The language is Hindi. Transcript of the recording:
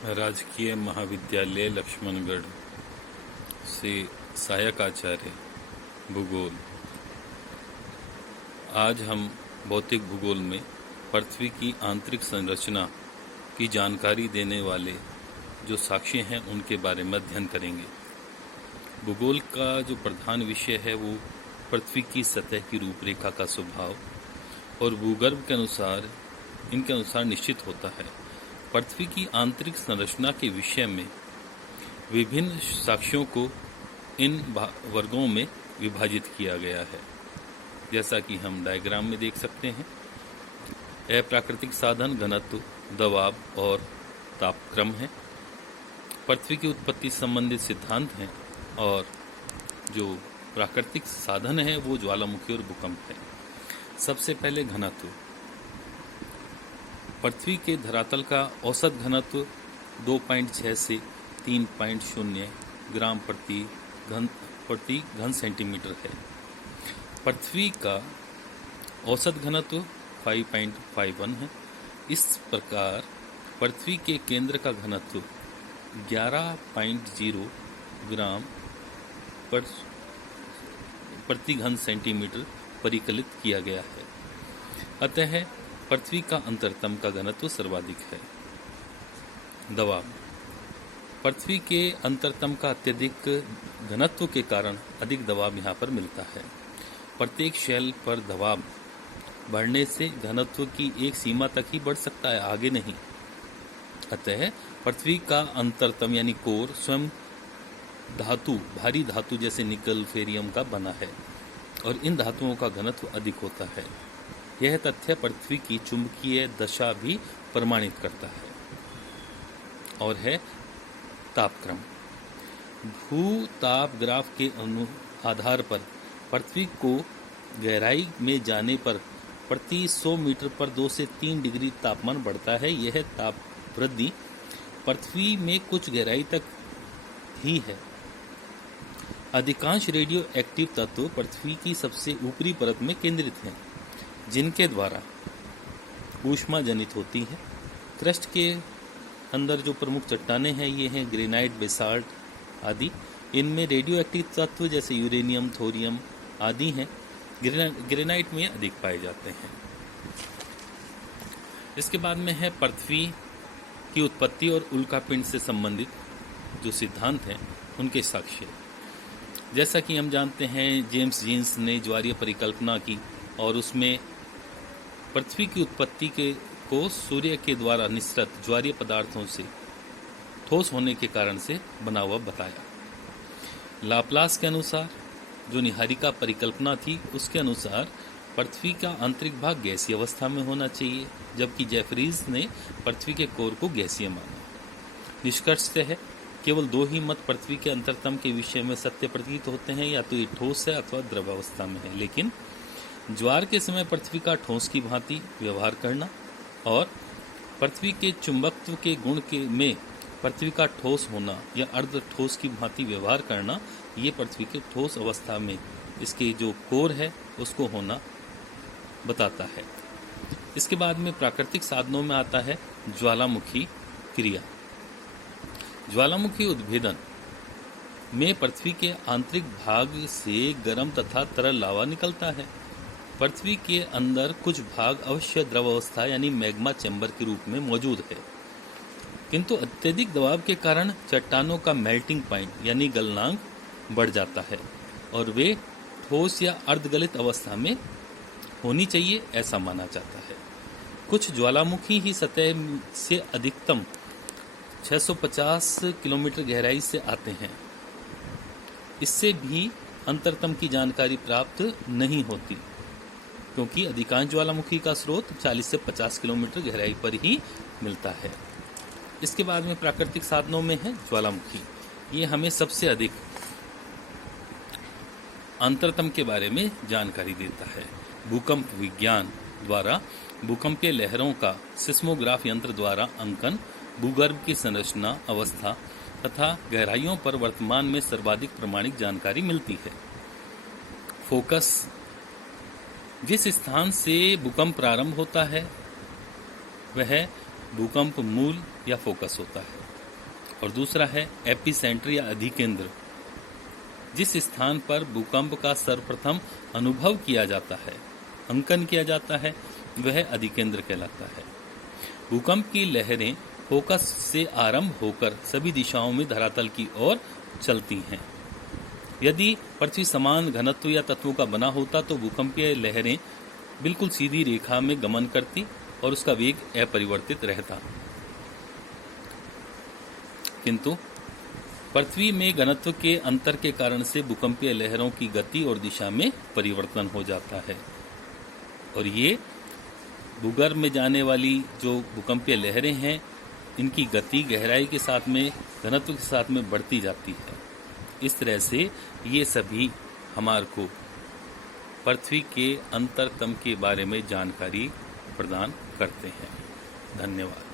राजकीय महाविद्यालय लक्ष्मणगढ़ से सहायक आचार्य भूगोल। आज हम भौतिक भूगोल में पृथ्वी की आंतरिक संरचना की जानकारी देने वाले जो साक्ष्य हैं उनके बारे में अध्ययन करेंगे। भूगोल का जो प्रधान विषय है वो पृथ्वी की सतह की रूपरेखा का स्वभाव और भूगर्भ के इनके अनुसार निश्चित होता है। पृथ्वी की आंतरिक संरचना के विषय में विभिन्न साक्ष्यों को इन वर्गों में विभाजित किया गया है, जैसा कि हम डायग्राम में देख सकते हैं। अप्राकृतिक साधन, घनत्व, दबाव और तापक्रम है। पृथ्वी की उत्पत्ति संबंधित सिद्धांत हैं और जो प्राकृतिक साधन है वो ज्वालामुखी और भूकंप है। सबसे पहले घनत्व। पृथ्वी के धरातल का औसत घनत्व 2.6 से 3.0 ग्राम प्रति घन सेंटीमीटर है। पृथ्वी का औसत घनत्व 5.51 है। इस प्रकार पृथ्वी के केंद्र का घनत्व 11.0 ग्राम प्रति घन सेंटीमीटर परिकलित किया गया है। अतः पृथ्वी का अंतरतम का घनत्व सर्वाधिक है। दबाव। पृथ्वी के अंतरतम का अत्यधिक घनत्व के कारण अधिक दबाव यहाँ पर मिलता है। प्रत्येक शेल पर दबाव बढ़ने से घनत्व की एक सीमा तक ही बढ़ सकता है, आगे नहीं। अतः पृथ्वी का अंतरतम यानी कोर स्वयं भारी धातु जैसे निकल, फेरियम का बना है और इन धातुओं का घनत्व अधिक होता है। यह तथ्य पृथ्वी की चुंबकीय दशा भी प्रमाणित करता है। और है तापक्रम। भूताप ग्राफ के आधार पर पृथ्वी को गहराई में जाने पर प्रति 100 मीटर पर 2 से 3 डिग्री तापमान बढ़ता है। यह ताप वृद्धि पृथ्वी में कुछ गहराई तक ही है। अधिकांश रेडियो एक्टिव तत्व पृथ्वी की सबसे ऊपरी परत में केंद्रित हैं, जिनके द्वारा ऊष्मा जनित होती है। क्रस्ट के अंदर जो प्रमुख चट्टानें हैं ये हैं ग्रेनाइट, बेसाल्ट आदि। इनमें रेडियो एक्टिव तत्व जैसे यूरेनियम, थोरियम आदि हैं। ग्रेनाइट में अधिक पाए जाते हैं। इसके बाद में है पृथ्वी की उत्पत्ति और उल्कापिंड से संबंधित जो सिद्धांत हैं उनके साक्ष्य। जैसा कि हम जानते हैं जेम्स जीन्स ने ज्वारीय परिकल्पना की और उसमें पृथ्वी की उत्पत्ति को सूर्य के द्वारा निःसृत ज्वारीय पदार्थों से ठोस होने के कारण से बना हुआ बताया। लाप्लास के अनुसार जो निहारिका परिकल्पना थी उसके अनुसार पृथ्वी का आंतरिक भाग गैसीय अवस्था में होना चाहिए, जबकि जेफरीज ने पृथ्वी के कोर को गैसीय माना। निष्कर्ष है केवल 2 ही मत पृथ्वी के अंतरतम के विषय में सत्य प्रतीत होते हैं, या तो ये ठोस है अथवा द्रव अवस्था में है। लेकिन ज्वार के समय पृथ्वी का ठोस की भांति व्यवहार करना और पृथ्वी के चुंबकत्व के गुण में पृथ्वी का ठोस होना या अर्ध ठोस की भांति व्यवहार करना, ये पृथ्वी के ठोस अवस्था में इसके जो कोर है उसको होना बताता है। इसके बाद में प्राकृतिक साधनों में आता है ज्वालामुखी क्रिया। ज्वालामुखी उद्भेदन में पृथ्वी के आंतरिक भाग से गर्म तथा तरल लावा निकलता है। पृथ्वी के अंदर कुछ भाग अवश्य द्रव अवस्था यानी मैग्मा चैम्बर के रूप में मौजूद है, किंतु अत्यधिक दबाव के कारण चट्टानों का मेल्टिंग पॉइंट यानी गलनांक बढ़ जाता है और वे ठोस या अर्धगलित अवस्था में होनी चाहिए, ऐसा माना जाता है। कुछ ज्वालामुखी ही सतह से अधिकतम 650 किलोमीटर गहराई से आते हैं। इससे भी अंतरतम की जानकारी प्राप्त नहीं होती, क्योंकि अधिकांश ज्वालामुखी का स्रोत 40 से 50 किलोमीटर गहराई पर ही मिलता है। इसके बाद में प्राकृतिक साधनों में है ज्वालामुखी। ये हमें सबसे अधिक अंतरतम के बारे में जानकारी देता है। भूकंप विज्ञान द्वारा भूकंपीय लहरों का सिस्मोग्राफ यंत्र द्वारा अंकन, भूगर्भ की संरचना अवस्था तथा गहराइयों पर वर्तमान में सर्वाधिक प्रमाणिक जानकारी मिलती है। फोकस। जिस स्थान से भूकंप प्रारंभ होता है वह भूकंप मूल या फोकस होता है। और दूसरा है एपिसेंटर या अधिकेंद्र। जिस स्थान पर भूकंप का सर्वप्रथम अनुभव किया जाता है, अंकन किया जाता है, वह अधिकेंद्र कहलाता है। भूकंप की लहरें फोकस से आरंभ होकर सभी दिशाओं में धरातल की ओर चलती हैं। यदि पृथ्वी समान घनत्व या तत्वों का बना होता तो भूकंपीय लहरें बिल्कुल सीधी रेखा में गमन करती और उसका वेग अपरिवर्तित रहता। किंतु पृथ्वी में घनत्व के अंतर के कारण से भूकंपीय लहरों की गति और दिशा में परिवर्तन हो जाता है और ये भूगर्भ में जाने वाली जो भूकंपीय लहरें हैं, इनकी गति गहराई के साथ में, घनत्व के साथ में बढ़ती जाती है। इस तरह से ये सभी हमारे को पृथ्वी के अंतरतम के बारे में जानकारी प्रदान करते हैं। धन्यवाद।